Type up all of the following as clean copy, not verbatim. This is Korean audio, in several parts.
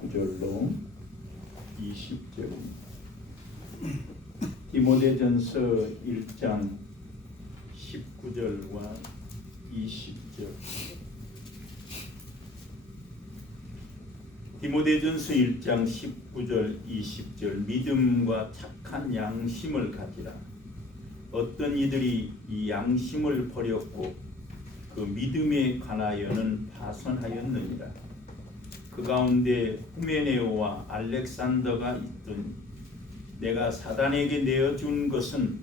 9절로 20절. 디모데전서 1장 19절과 20절. 디모데전서 1장 19절 20절. 믿음과 착한 양심을 가지라. 어떤 이들이 이 양심을 버렸고 그 믿음에 관하여는 파선하였느니라. 그 가운데 후메네오와 알렉산더가 있더니 내가 사단에게 내어준 것은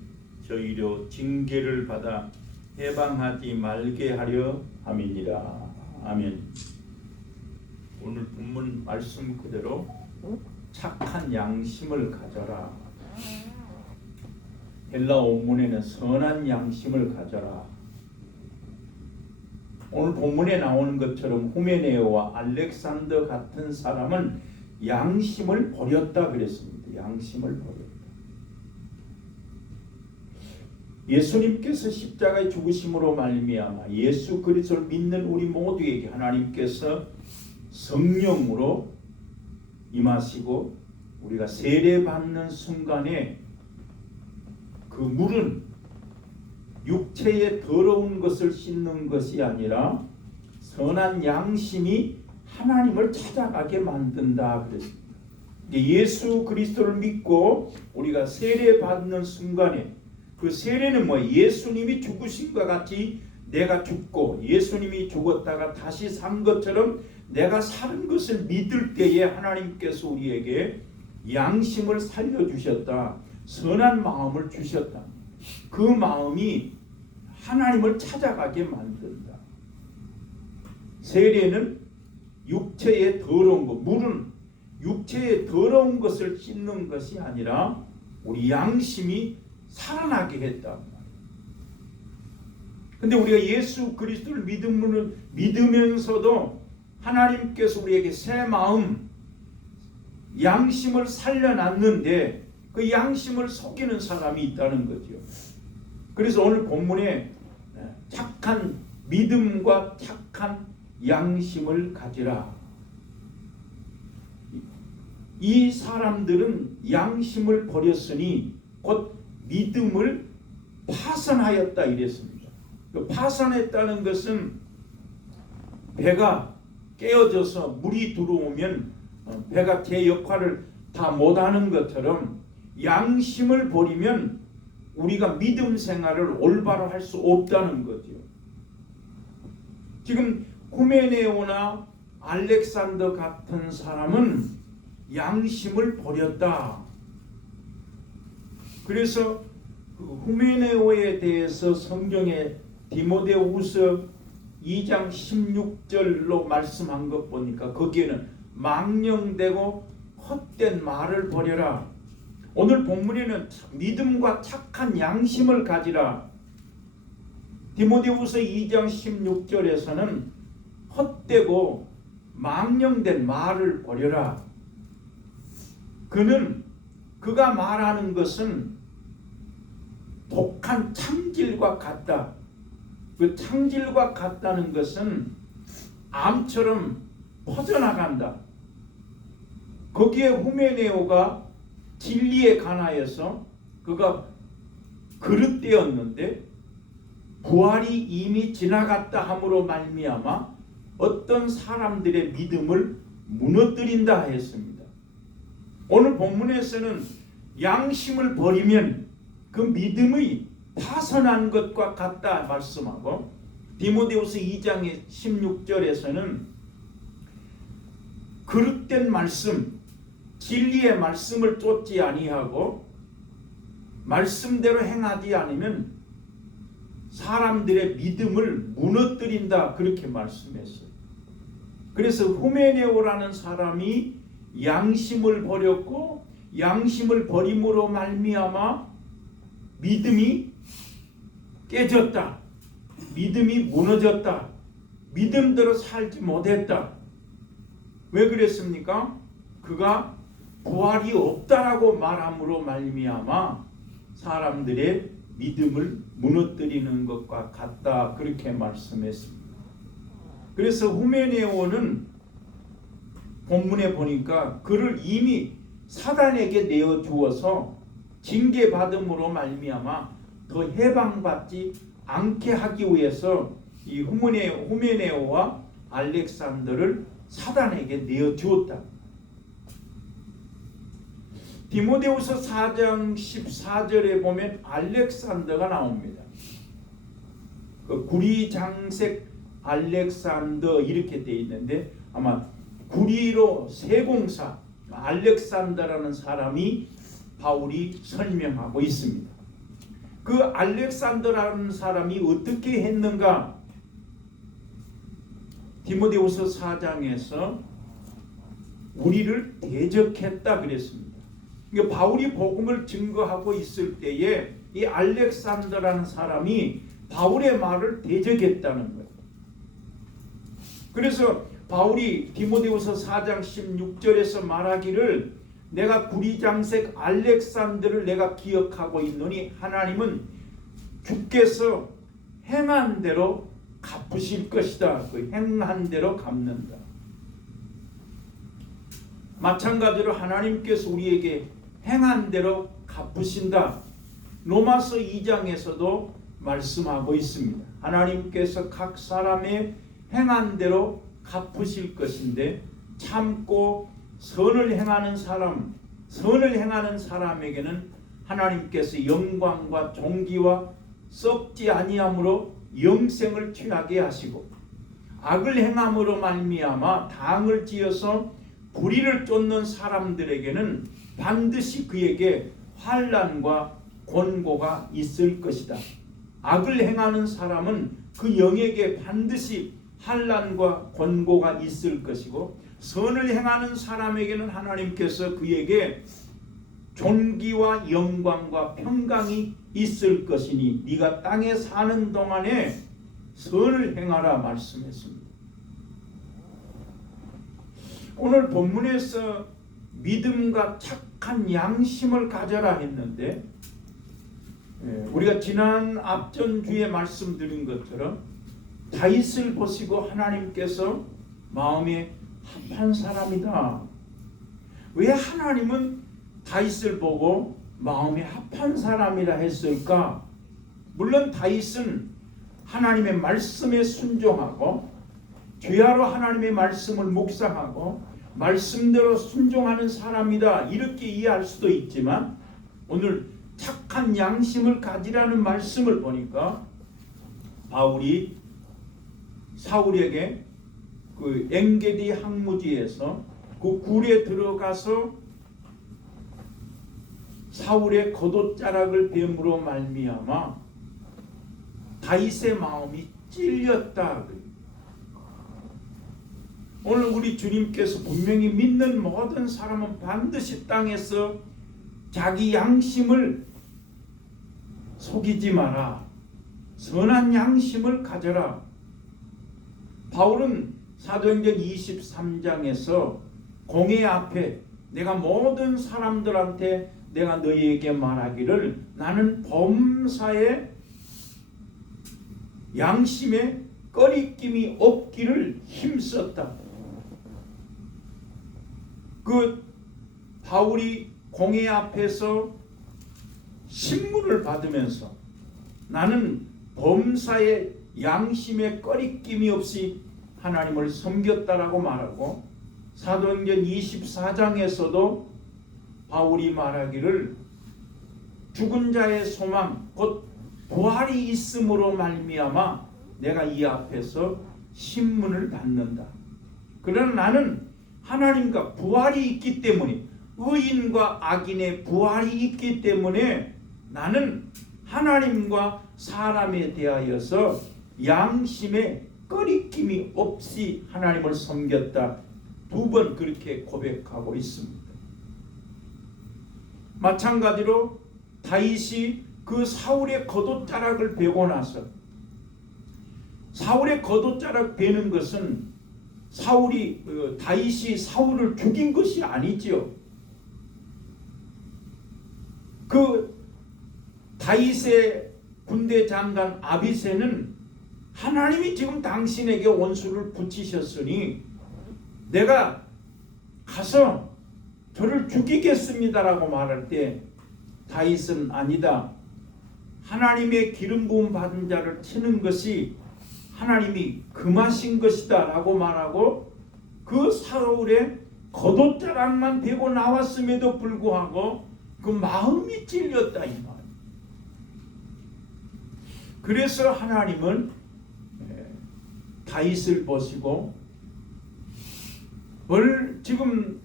저희로 징계를 받아 해방하지 말게 하려 함이니라. 아멘. 오늘 본문 말씀 그대로 착한 양심을 가져라. 헬라 원문에는 선한 양심을 가져라. 오늘 본문에 나오는 것처럼 후메네오와 알렉산더 같은 사람은 양심을 버렸다 그랬습니다. 양심을 버렸다. 예수님께서 십자가에 죽으심으로 말미암아 예수 그리스도를 믿는 우리 모두에게 하나님께서 성령으로 임하시고 우리가 세례받는 순간에 그 물은 육체의 더러운 것을 씻는 것이 아니라 선한 양심이 하나님을 찾아가게 만든다 그랬습니다. 예수 그리스도를 믿고 우리가 세례받는 순간에 그 세례는 예수님이 죽으심과 같이 내가 죽고 예수님이 죽었다가 다시 산 것처럼 내가 사는 것을 믿을 때에 하나님께서 우리에게 양심을 살려주셨다. 선한 마음을 주셨다. 그 마음이 하나님을 찾아가게 만든다. 세례는 육체의 더러운 것, 물은 육체의 더러운 것을 씻는 것이 아니라 우리 양심이 살아나게 했다. 근데 우리가 예수 그리스도를 믿으면서도 하나님께서 우리에게 새 마음, 양심을 살려놨는데 그 양심을 속이는 사람이 있다는 거죠. 그래서 오늘 본문에 착한 믿음과 착한 양심을 가지라. 이 사람들은 양심을 버렸으니 곧 믿음을 파선하였다 이랬습니다. 파선했다는 것은 배가 깨어져서 물이 들어오면 배가 제 역할을 다 못하는 것처럼 양심을 버리면 우리가 믿음 생활을 올바로 할 수 없다는 거죠. 지금 후메네오나 알렉산더 같은 사람은 양심을 버렸다. 그래서 후메네오에 대해서 성경에 디모데후서 2장 16절로 말씀한 것 보니까 거기에는 망령되고 헛된 말을 버려라. 오늘 본문에는 믿음과 착한 양심을 가지라. 디모데후서 2장 16절에서는 헛되고 망령된 말을 버려라. 그가 말하는 것은 독한 창질과 같다. 그 창질과 같다는 것은 암처럼 퍼져나간다. 거기에 후메네오가 진리에 관하여서 그가 그릇되었는데 부활이 이미 지나갔다 함으로 말미암아 어떤 사람들의 믿음을 무너뜨린다 했습니다. 오늘 본문에서는 양심을 버리면 그 믿음의 파선한 것과 같다 말씀하고 디모데후서 2장 16절에서는 그릇된 말씀, 진리의 말씀을 쫓지 아니하고 말씀대로 행하지 않으면 사람들의 믿음을 무너뜨린다 그렇게 말씀했어요. 그래서 후메네오라는 사람이 양심을 버렸고 양심을 버림으로 말미암아 믿음이 깨졌다. 믿음이 무너졌다. 믿음대로 살지 못했다. 왜 그랬습니까? 그가 부활이 없다라고 말함으로 말미암아 사람들의 믿음을 무너뜨리는 것과 같다 그렇게 말씀했습니다. 그래서 후메네오는 본문에 보니까 그를 이미 사단에게 내어 주어서 징계받음으로 말미암아 더 해방받지 않게 하기 위해서 이 후메네오와 알렉산더를 사단에게 내어 주었다. 디모데후서 4장 14절에 보면 알렉산더가 나옵니다. 그 구리장색 알렉산더 이렇게 되어 있는데 아마 구리로 세공사 알렉산더라는 사람이 바울이 설명하고 있습니다. 그 알렉산더라는 사람이 어떻게 했는가? 디모데후서 4장에서 우리를 대적했다 그랬습니다. 그러니까 바울이 복음을 증거하고 있을 때에 이 알렉산더라는 사람이 바울의 말을 대적했다는 거예요. 그래서 바울이 디모데후서 4장 16절에서 말하기를 내가 구리장색 알렉산더를 내가 기억하고 있노니 하나님은 주께서 행한 대로 갚으실 것이다. 그 행한 대로 갚는다. 마찬가지로 하나님께서 우리에게 행한 대로 갚으신다. 로마서 2장에서도 말씀하고 있습니다. 하나님께서 각 사람의 행한 대로 갚으실 것인데 참고 선을 행하는 사람에게는 하나님께서 영광과 존귀와 썩지 아니함으로 영생을 취하게 하시고 악을 행함으로 말미암아 당을 지어서 불의를 쫓는 사람들에게는 반드시 그에게 환난과 권고가 있을 것이다. 악을 행하는 사람은 그 영에게 반드시 환난과 권고가 있을 것이고 선을 행하는 사람에게는 하나님께서 그에게 존귀와 영광과 평강이 있을 것이니 네가 땅에 사는 동안에 선을 행하라 말씀했습니다. 오늘 본문에서 믿음과 착한 양심을 가져라 했는데 우리가 지난 앞전 주에 말씀드린 것처럼 다윗을 보시고 하나님께서 마음에 합한 사람이다. 왜 하나님은 다윗을 보고 마음에 합한 사람이라 했을까? 물론 다윗은 하나님의 말씀에 순종하고 죄하로 하나님의 말씀을 묵상하고 말씀대로 순종하는 사람이다 이렇게 이해할 수도 있지만 오늘 착한 양심을 가지라는 말씀을 보니까 바울이 사울에게 그 엥게디 항무지에서 그 굴에 들어가서 사울의 겉옷자락을 뱀으로 말미암아 다윗의 마음이 찔렸다. 오늘 우리 주님께서 분명히 믿는 모든 사람은 반드시 땅에서 자기 양심을 속이지 마라. 선한 양심을 가져라. 바울은 사도행전 23장에서 공회 앞에 내가 모든 사람들한테 내가 너희에게 말하기를 나는 범사에 양심에 꺼리낌이 없기를 힘썼다. 그 바울이 공회 앞에서 신문을 받으면서 나는 범사에 양심에 꺼리낌이 없이 하나님을 섬겼다라고 말하고 사도행전 24장에서도 바울이 말하기를 죽은 자의 소망 곧 부활이 있음으로 말미암아 내가 이 앞에서 신문을 받는다. 그러나 나는 하나님과 부활이 있기 때문에 의인과 악인의 부활이 있기 때문에 나는 하나님과 사람에 대하여서 양심에 꺼리낌이 없이 하나님을 섬겼다. 2번 그렇게 고백하고 있습니다. 마찬가지로 다윗이 그 사울의 겉옷자락을 베고 나서 사울의 겉옷자락 베는 것은 다윗이 사울을 죽인 것이 아니지요. 그 다윗의 군대 장관 아비새는 하나님이 지금 당신에게 원수를 붙이셨으니 내가 가서 저를 죽이겠습니다라고 말할 때 다윗은 아니다. 하나님의 기름 부음 받은 자를 치는 것이 하나님이 금하신 것이다 라고 말하고 그 사울의 겉옷자락만 베고 나왔음에도 불구하고 그 마음이 찔렸다 이 말. 그래서 하나님은 다윗을 보시고 지금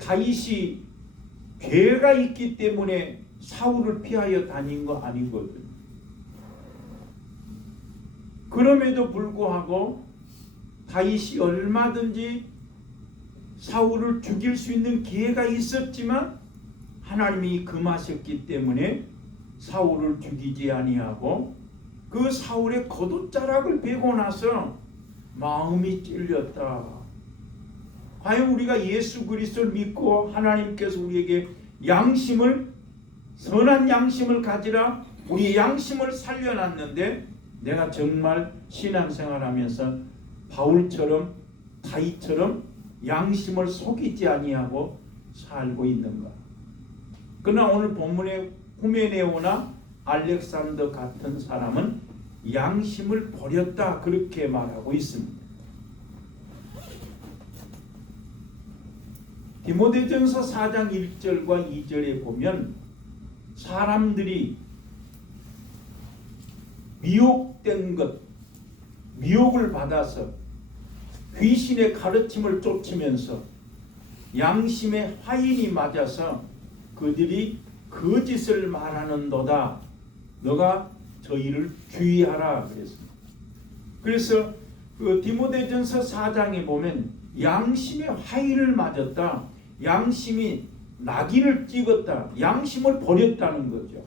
다윗이 죄가 있기 때문에 사울을 피하여 다닌 거 아니거든. 그럼에도 불구하고 다윗이 얼마든지 사울을 죽일 수 있는 기회가 있었지만 하나님이 금하셨기 때문에 사울을 죽이지 아니하고 그 사울의 겉옷자락을 베고 나서 마음이 찔렸다. 과연 우리가 예수 그리스도를 믿고 하나님께서 우리에게 선한 양심을 가지라 우리 양심을 살려놨는데 내가 정말 신앙생활하면서 바울처럼 다윗처럼 양심을 속이지 아니하고 살고 있는가? 그러나 오늘 본문의 후메네오나 알렉산더 같은 사람은 양심을 버렸다 그렇게 말하고 있습니다. 디모데전서 4장 1절과 2절에 보면 사람들이 미혹된 것, 미혹을 받아서 귀신의 가르침을 쫓으면서 양심의 화인이 맞아서 그들이 거짓을 말하는도다. 너가 저희를 주의하라 그랬습니다. 그래서 그 디모데전서 4장에 보면 양심의 화인을 맞았다. 양심이 낙인을 찍었다. 양심을 버렸다는 거죠.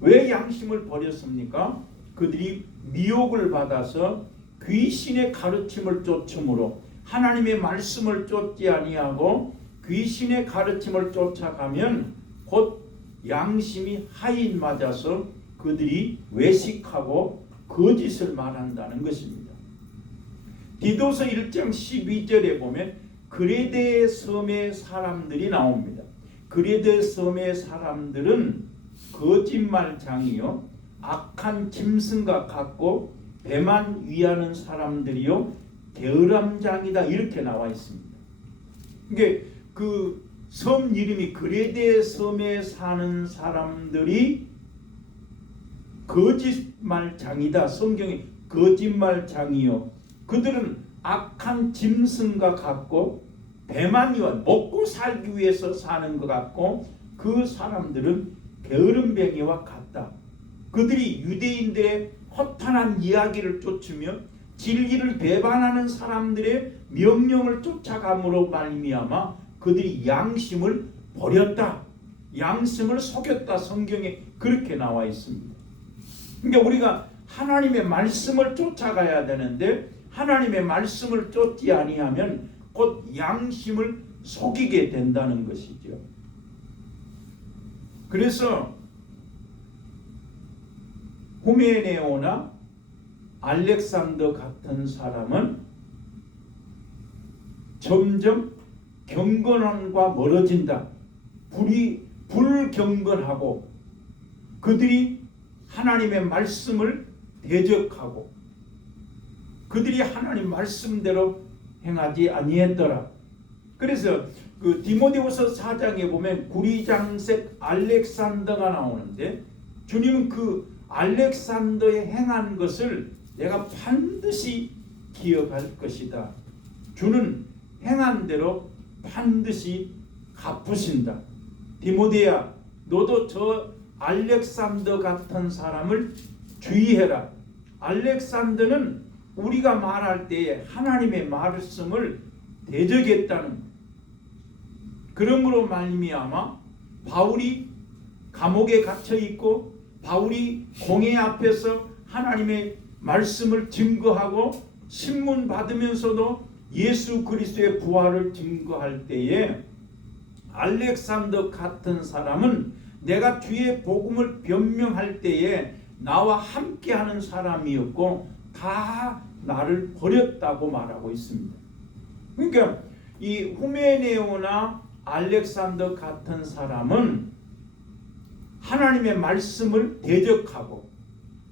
왜 양심을 버렸습니까? 그들이 미혹을 받아서 귀신의 가르침을 쫓음으로 하나님의 말씀을 쫓지 아니하고 귀신의 가르침을 쫓아가면 곧 양심이 하인 맞아서 그들이 외식하고 거짓을 말한다는 것입니다. 디도서 1장 12절에 보면 그레데 섬의 사람들이 나옵니다. 그레데 섬의 사람들은 거짓말장이요 악한 짐승과 같고 배만 위하는 사람들이요 게으름장이다 이렇게 나와 있습니다. 이게 그 섬 이름이 그레데 섬에 사는 사람들이 거짓말장이다. 성경에 거짓말장이요. 그들은 악한 짐승과 같고 배만 위하 먹고 살기 위해서 사는 것 같고 그 사람들은 게으름뱅이와 같다. 그들이 유대인들의 허탄한 이야기를 쫓으며 진리를 배반하는 사람들의 명령을 쫓아감으로 말미암아 그들이 양심을 버렸다. 양심을 속였다. 성경에 그렇게 나와 있습니다. 그러니까 우리가 하나님의 말씀을 쫓아가야 되는데 하나님의 말씀을 쫓지 아니하면 곧 양심을 속이게 된다는 것이죠. 그래서 후메네오나 알렉산더 같은 사람은 점점 경건함과 멀어진다. 불경건하고 그들이 하나님의 말씀을 대적하고 그들이 하나님 말씀대로 행하지 아니했더라. 그래서 그 디모데후서 4장에 보면 구리장색 알렉산더가 나오는데 주님은 그 알렉산더의 행한 것을 내가 반드시 기억할 것이다. 주는 행한 대로 반드시 갚으신다. 디모데야, 너도 저 알렉산더 같은 사람을 주의해라. 알렉산더는 우리가 말할 때에 하나님의 말씀을 대적했다는 그러므로 말미암아 바울이 감옥에 갇혀 있고 바울이 공회 앞에서 하나님의 말씀을 증거하고 신문 받으면서도 예수 그리스도의 부활을 증거할 때에 알렉산더 같은 사람은 내가 주의 복음을 변명할 때에 나와 함께하는 사람이었고 다 나를 버렸다고 말하고 있습니다. 그러니까 이 후메네오나 알렉산더 같은 사람은 하나님의 말씀을 대적하고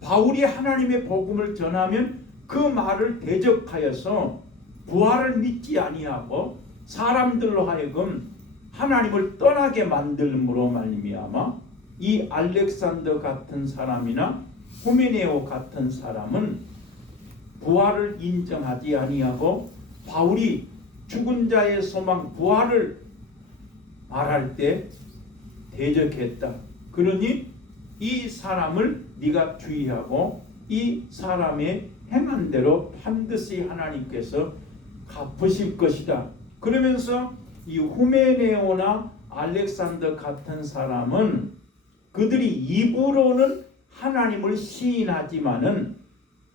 바울이 하나님의 복음을 전하면 그 말을 대적하여서 부활을 믿지 아니하고 사람들로 하여금 하나님을 떠나게 만들므로 말미암아 이 알렉산더 같은 사람이나 후메네오 같은 사람은 부활을 인정하지 아니하고 바울이 죽은 자의 소망 부활을 말할 때 대적했다. 그러니 이 사람을 네가 주의하고 이 사람의 행한 대로 반드시 하나님께서 갚으실 것이다. 그러면서 이 후메네오나 알렉산더 같은 사람은 그들이 입으로는 하나님을 시인하지만은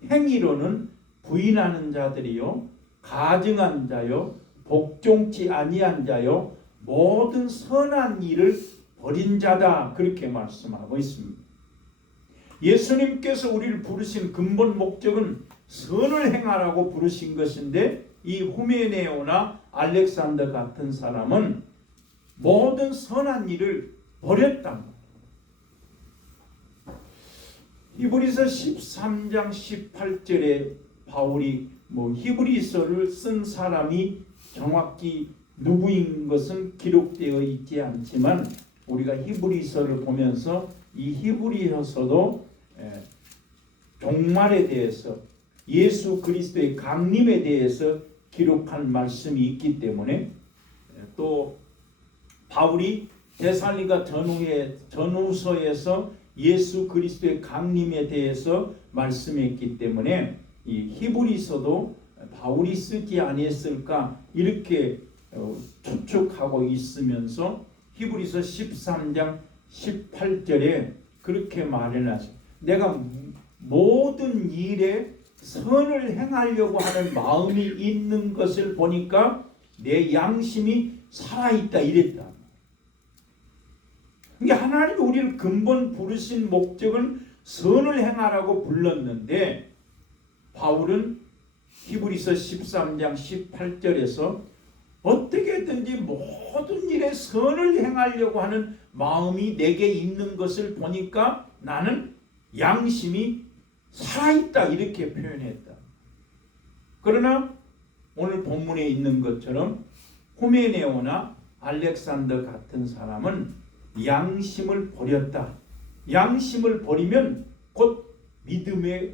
행위로는 부인하는 자들이요 가증한 자요 복종치 아니한 자요 모든 선한 일을 버린 자다. 그렇게 말씀하고 있습니다. 예수님께서 우리를 부르신 근본 목적은 선을 행하라고 부르신 것인데 이 후메네오나 알렉산더 같은 사람은 모든 선한 일을 버렸다. 히브리서 13장 18절에 바울이 히브리서를 쓴 사람이 정확히 누구인 것은 기록되어 있지 않지만 우리가 히브리서를 보면서 이 히브리서도 종말에 대해서 예수 그리스도의 강림에 대해서 기록한 말씀이 있기 때문에 또 바울이 데살로니가 전후서에서 예수 그리스도의 강림에 대해서 말씀했기 때문에 이 히브리서도 바울이 쓰지 아니했을까 이렇게 추측하고 있으면서 히브리서 13장 18절에 그렇게 말해놨어요. 내가 모든 일에 선을 행하려고 하는 마음이 있는 것을 보니까 내 양심이 살아있다 이랬다. 그러니까 하나님이 우리를 근본 부르신 목적은 선을 행하라고 불렀는데 바울은 히브리서 13장 18절에서 어떻게든지 모든 일에 선을 행하려고 하는 마음이 내게 있는 것을 보니까 나는 양심이 살아있다 이렇게 표현했다. 그러나 오늘 본문에 있는 것처럼 후메네오나 알렉산더 같은 사람은 양심을 버렸다. 양심을 버리면 곧 믿음에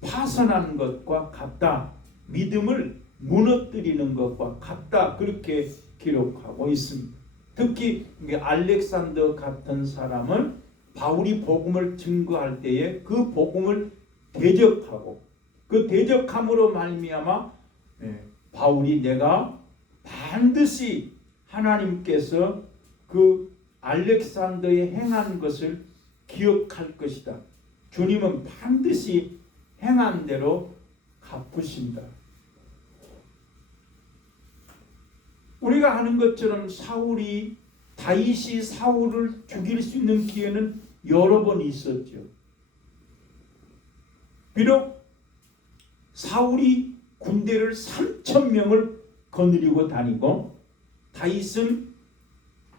파선한 것과 같다. 믿음을 무너뜨리는 것과 같다. 그렇게 기록하고 있습니다. 특히 알렉산더 같은 사람은 바울이 복음을 증거할 때에 그 복음을 대적하고 그 대적함으로 말미암아 바울이 내가 반드시 하나님께서 그 알렉산더의 행한 것을 기억할 것이다. 주님은 반드시 행한 대로 갚으신다. 우리가 아는 것처럼 다윗이 사울을 죽일 수 있는 기회는 여러 번 있었죠. 비록 사울이 군대를 3,000명을 거느리고 다니고 다윗은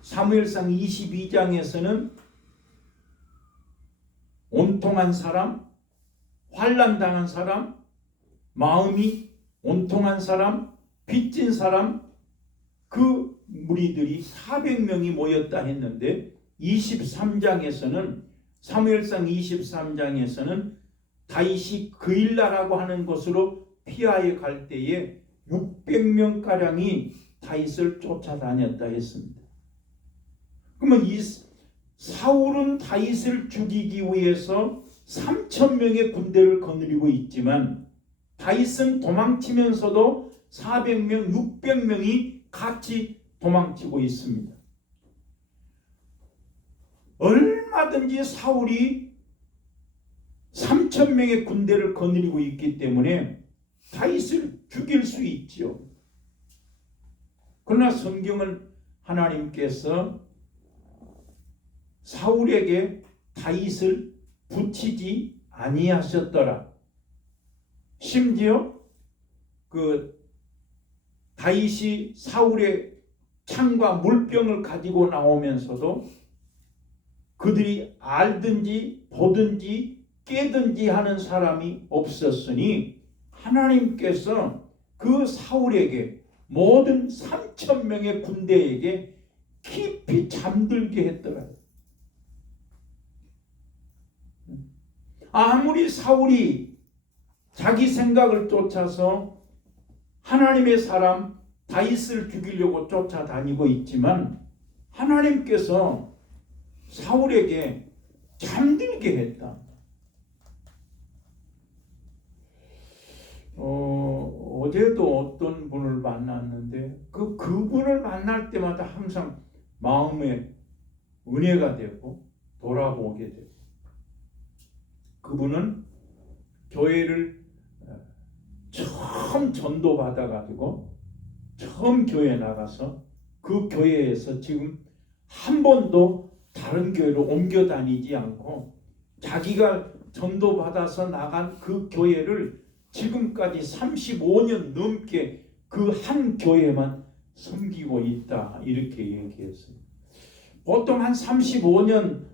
사무엘상 22장에서는 온통한 사람, 환난당한 사람, 마음이 온통한 사람, 빚진 사람, 그 무리들이 400명이 모였다 했는데 23장에서는 사무엘상 23장에서는 다윗이 그일라라고 하는 곳으로 피하여 갈 때에 600명가량이 다윗을 쫓아다녔다 했습니다. 그러면 이 사울은 다윗을 죽이기 위해서 3,000명의 군대를 거느리고 있지만 다윗은 도망치면서도 400명, 600명이 같이 도망치고 있습니다. 얼마든지 사울이 3,000명의 군대를 거느리고 있기 때문에 다윗을 죽일 수 있지요. 그러나 성경은 하나님께서 사울에게 다윗을 붙이지 아니하셨더라. 심지어 그 다윗이 사울의 창과 물병을 가지고 나오면서도 그들이 알든지 보든지 깨든지 하는 사람이 없었으니 하나님께서 그 사울에게 모든 3,000명의 군대에게 깊이 잠들게 했더라. 아무리 사울이 자기 생각을 쫓아서 하나님의 사람 다윗을 죽이려고 쫓아다니고 있지만 하나님께서 사울에게 잠들게 했다. 어제도 어떤 분을 만났는데 그분을 만날 때마다 항상 마음에 은혜가 되고 돌아보게 되고, 그분은 교회를 처음 전도받아가지고 처음 교회 나가서 그 교회에서 지금 한 번도 다른 교회로 옮겨 다니지 않고 자기가 전도받아서 나간 그 교회를 지금까지 35년 넘게 그 한 교회만 섬기고 있다, 이렇게 얘기했어요. 보통 한 35년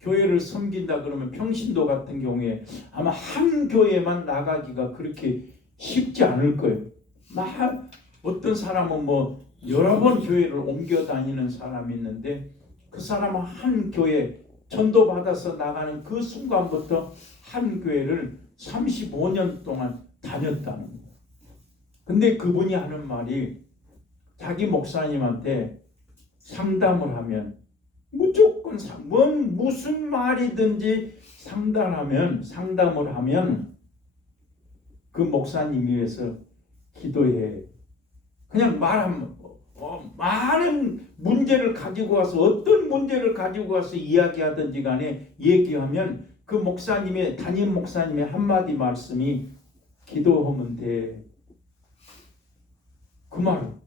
교회를 섬긴다 그러면 평신도 같은 경우에 아마 한 교회만 나가기가 그렇게 쉽지 않을 거예요. 막 어떤 사람은 뭐 여러 번 교회를 옮겨 다니는 사람이 있는데 그 사람은 한 교회 전도받아서 나가는 그 순간부터 한 교회를 35년 동안 다녔다는 거예요. 근데 그분이 하는 말이 자기 목사님한테 상담을 하면 무조건 무슨 말이든지 상담을 하면 그 목사님 위해서 기도해. 그냥 많은 문제를 가지고 와서 어떤 문제를 가지고 와서 이야기하든지 간에 얘기하면 그 목사님의 담임 목사님의 한마디 말씀이 기도하면 돼. 그 말은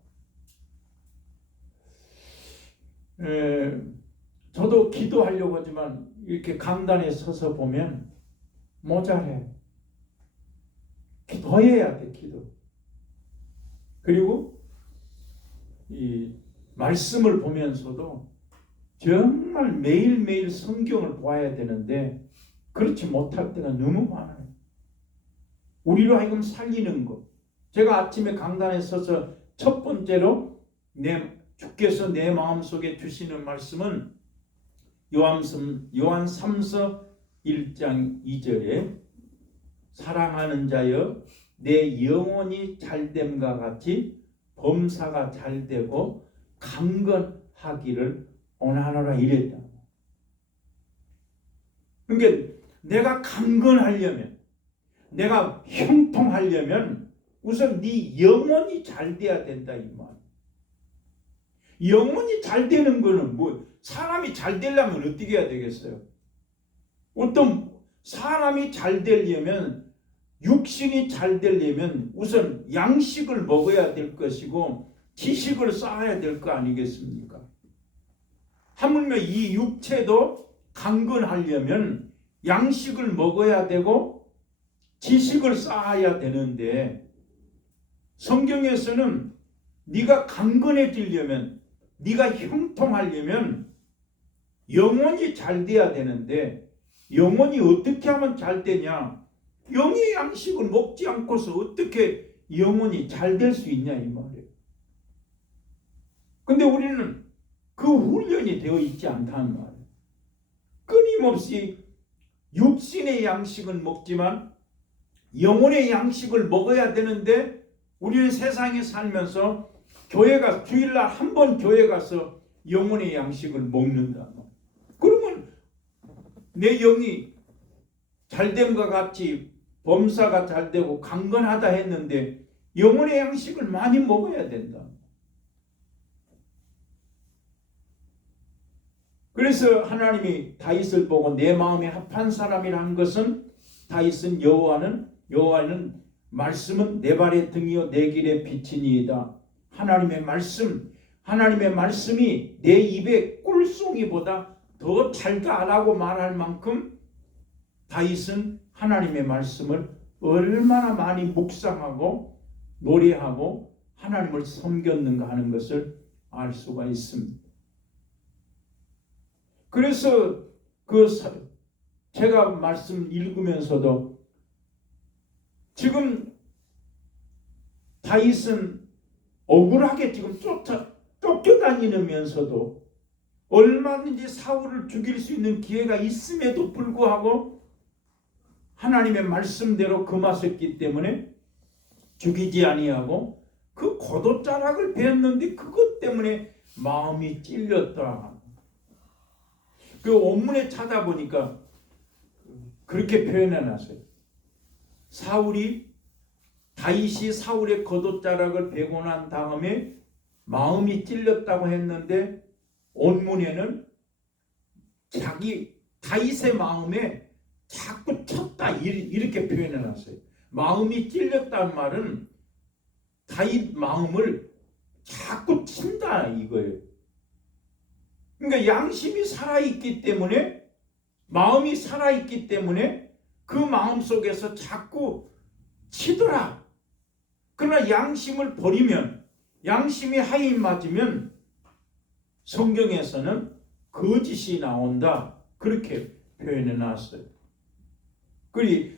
저도 기도하려고 하지만 이렇게 강단에 서서 보면 모자래. 기도해야 돼, 기도. 그리고 이 말씀을 보면서도 정말 매일매일 성경을 보아야 되는데 그렇지 못할 때가 너무 많아요. 우리로 하여금 살리는 것. 제가 아침에 강단에 서서 첫 번째로 주께서 내 마음속에 주시는 말씀은 요한 3서 1장 2절에 사랑하는 자여 내 영혼이 잘됨과 같이 범사가 잘되고 강건하기를 원하노라 이랬다. 그러니까 내가 강건하려면, 내가 형통하려면 우선 네 영혼이 잘 돼야 된다 이 말. 영혼이 잘 되는 거는 사람이 잘 되려면 어떻게 해야 되겠어요? 어떤 사람이 잘 되려면, 육신이 잘 되려면 우선 양식을 먹어야 될 것이고 지식을 쌓아야 될 거 아니겠습니까? 하물며 이 육체도 강건하려면 양식을 먹어야 되고 지식을 쌓아야 되는데, 성경에서는 네가 강건해지려면, 네가 형통하려면 영혼이 잘 돼야 되는데, 영혼이 어떻게 하면 잘 되냐? 영의 양식을 먹지 않고서 어떻게 영혼이 잘 될 수 있냐 이 말이에요. 근데 우리는 그 훈련이 되어 있지 않다는 말이에요. 끊임없이 육신의 양식을 먹지만 영혼의 양식을 먹어야 되는데, 우리는 세상에 살면서 주일날 한 번 교회 가서 영혼의 양식을 먹는다. 그러면 내 영이 잘됨과 같이 범사가 잘되고 강건하다 했는데 영혼의 양식을 많이 먹어야 된다. 그래서 하나님이 다윗을 보고 내 마음에 합한 사람이라는 것은, 다윗은 여호와는 말씀은 내 발의 등이요 내 길의 빛이니이다. 하나님의 말씀이 내 입에 꿀송이보다 더 달다라고 말할 만큼 다윗은 하나님의 말씀을 얼마나 많이 묵상하고 노래하고 하나님을 섬겼는가 하는 것을 알 수가 있습니다. 그래서 제가 말씀 읽으면서도 지금 다윗은 억울하게 지금 쫓겨다니면서도 얼마든지 사울을 죽일 수 있는 기회가 있음에도 불구하고 하나님의 말씀대로 금하셨기 때문에 죽이지 아니하고 그 고도자락을 베었는데 그것 때문에 마음이 찔렸다. 그 원문에 찾아보니까 그렇게 표현해놨어요. 다윗이 사울의 겉옷자락을 베고 난 다음에 마음이 찔렸다고 했는데 원문에는 다윗의 마음에 자꾸 쳤다 이렇게 표현해놨어요. 마음이 찔렸다는 말은 다윗 마음을 자꾸 친다 이거예요. 그러니까 양심이 살아있기 때문에, 마음이 살아있기 때문에 그 마음 속에서 자꾸 치더라. 그러나 양심을 버리면, 양심이 하이 맞으면 성경에서는 거짓이 나온다. 그렇게 표현해 놨어요. 그리고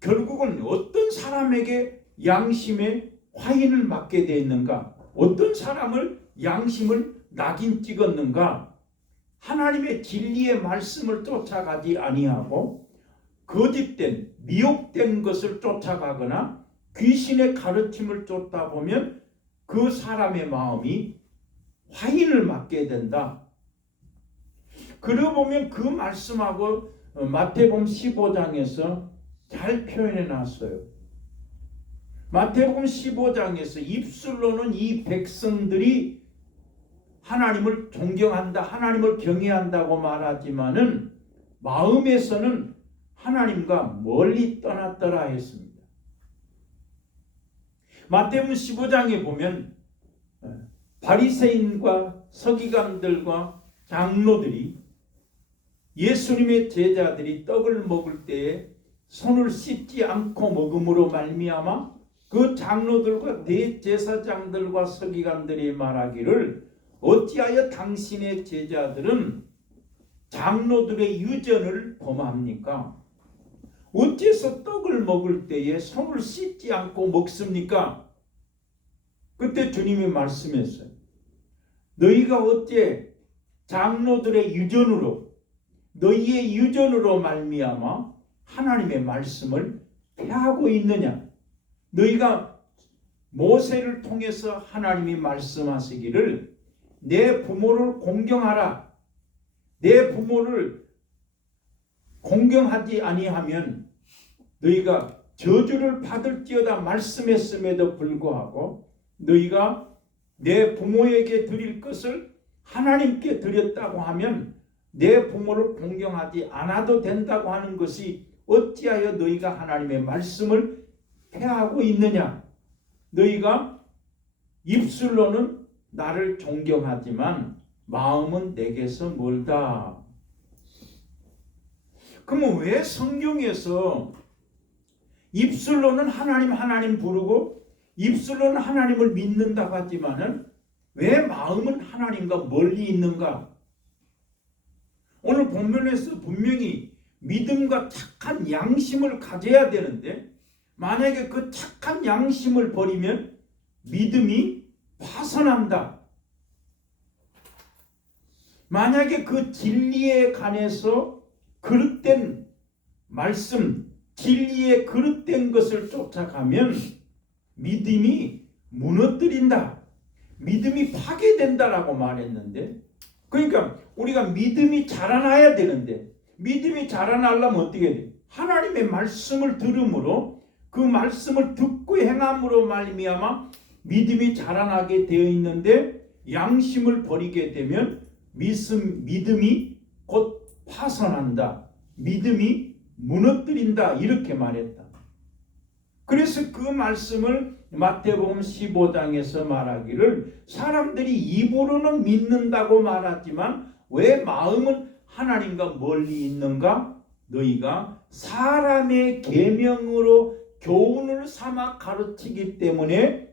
결국은 어떤 사람에게 양심의 화인을 맞게 되어 있는가? 어떤 사람을 양심을 낙인 찍었는가? 하나님의 진리의 말씀을 쫓아가지 아니하고 거짓된 미혹된 것을 쫓아가거나 귀신의 가르침을 쫓다 보면 그 사람의 마음이 화인을 맞게 된다. 그러고 보면 그 말씀하고 마태복음 15장에서 잘 표현해 놨어요. 마태복음 15장에서 입술로는 이 백성들이 하나님을 존경한다, 하나님을 경외한다고 말하지만은 마음에서는 하나님과 멀리 떠났더라 했습니다. 마태복음 15장에 보면 바리새인과 서기관들과 장로들이 예수님의 제자들이 떡을 먹을 때에 손을 씻지 않고 먹음으로 말미암아 그 장로들과 대제사장들과 서기관들이 말하기를 어찌하여 당신의 제자들은 장로들의 유전을 범합니까? 어째서 떡을 먹을 때에 손을 씻지 않고 먹습니까? 그때 주님이 말씀했어요. 너희가 어째 장로들의 유전으로, 너희의 유전으로 말미암아 하나님의 말씀을 폐하고 있느냐? 너희가 모세를 통해서 하나님이 말씀하시기를 내 부모를 공경하라. 내 부모를 공경하지 아니하면 너희가 저주를 받을지어다 말씀했음에도 불구하고 너희가 내 부모에게 드릴 것을 하나님께 드렸다고 하면 내 부모를 공경하지 않아도 된다고 하는 것이 어찌하여 너희가 하나님의 말씀을 폐하고 있느냐? 너희가 입술로는 나를 존경하지만 마음은 내게서 멀다. 그러면 왜 성경에서 입술로는 하나님 부르고 입술로는 하나님을 믿는다고 하지만은 왜 마음은 하나님과 멀리 있는가? 오늘 본문에서 분명히 믿음과 착한 양심을 가져야 되는데 만약에 그 착한 양심을 버리면 믿음이 파선한다. 만약에 그 진리에 관해서 그릇된 말씀, 진리에 그릇된 것을 쫓아가면 믿음이 무너뜨린다. 믿음이 파괴된다라고 말했는데, 그러니까 우리가 믿음이 자라나야 되는데, 믿음이 자라나려면 어떻게 돼? 하나님의 말씀을 들음으로 그 말씀을 듣고 행함으로 말미암아 믿음이 자라나게 되어 있는데 양심을 버리게 되면 믿음이 곧 파선한다. 믿음이 무너뜨린다. 이렇게 말했다. 그래서 그 말씀을 마태복음 15장에서 말하기를 사람들이 입으로는 믿는다고 말하지만 왜 마음은 하나님과 멀리 있는가? 너희가 사람의 계명으로 교훈을 삼아 가르치기 때문에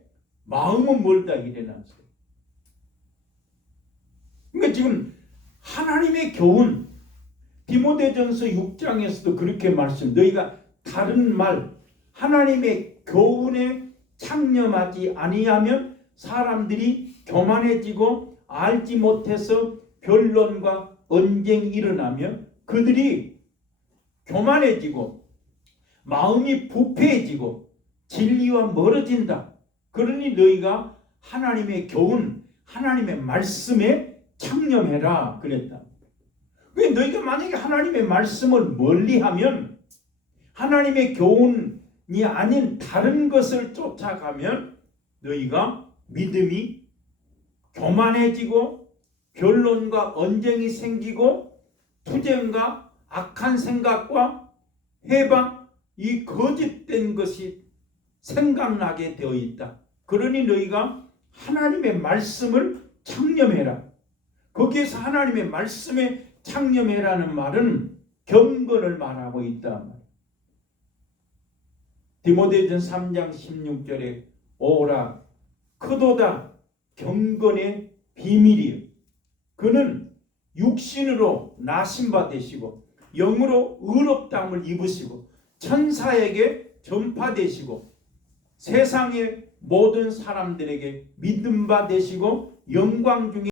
마음은 멀다 이래놨어요. 그러니까 지금 하나님의 교훈, 디모데전서 6장에서도 그렇게 말씀, 너희가 다른 말, 하나님의 교훈에 창념하지 아니하면 사람들이 교만해지고 알지 못해서 변론과 언쟁이 일어나며 그들이 교만해지고 마음이 부패해지고 진리와 멀어진다. 그러니 너희가 하나님의 교훈, 하나님의 말씀에 창념해라 그랬다. 왜 너희가 만약에 하나님의 말씀을 멀리하면, 하나님의 교훈이 아닌 다른 것을 쫓아가면 너희가 믿음이 교만해지고 변론과 언쟁이 생기고 투쟁과 악한 생각과 해방, 이 거짓된 것이 생각나게 되어 있다. 그러니 너희가 하나님의 말씀을 창념해라. 거기에서 하나님의 말씀에 창념해라는 말은 경건을 말하고 있다. 디모데전 3장 16절에 오라 크도다 경건의 비밀이요 그는 육신으로 나신 바 되시고 영으로 의롭다함을 입으시고 천사에게 전파되시고 세상의 모든 사람들에게 믿음 바 되시고 영광 중에